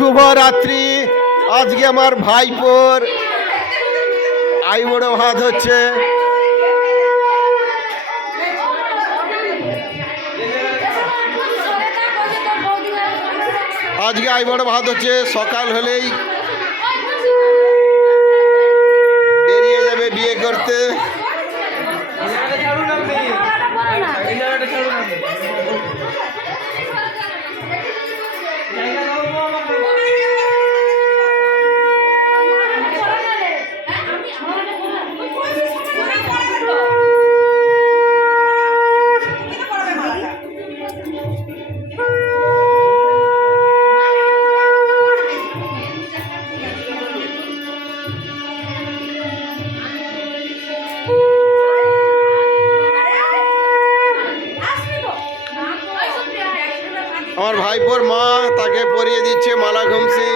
শুভ রাত্রি। আজকে আমার ভাইপোর আইবুড়ো ভাত হচ্ছে। আজকে আইবুড়ো ভাত হচ্ছে। সকাল হলেই বেরিয়ে যাবে বিয়ে করতে। আমার ভাইপোর মা তাকে পরিয়ে দিচ্ছে মালা ঘুমসি।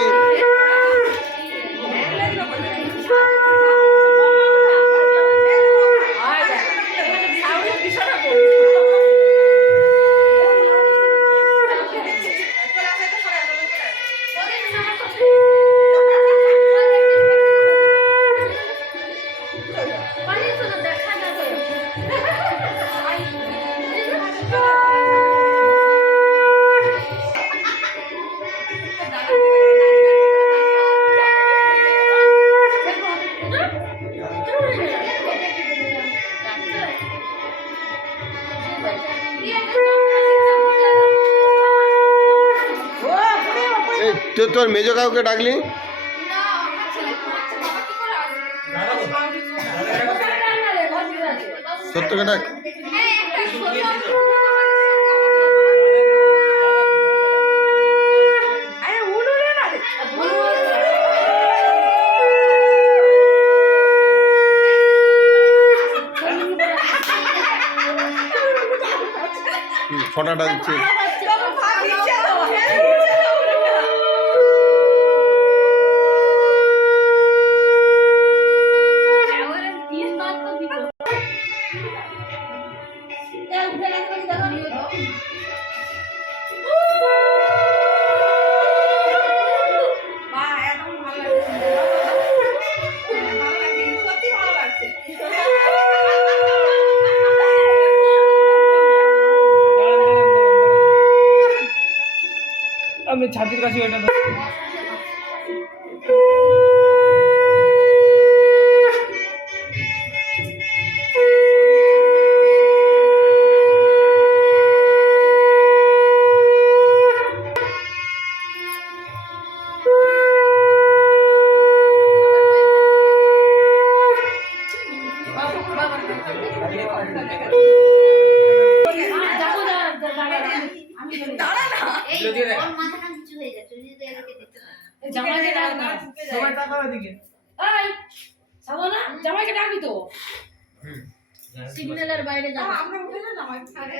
তোর মেজো কাউকে ডাকলি? সত্যকে ডাক। ফটাটা দিচ্ছে। আমি ছাতির কাছে এটা জামাইকে ডাকবি তো সিগন্যালের বাইরে যাবো। আমরা উঠে না জামাই ছাড়ে।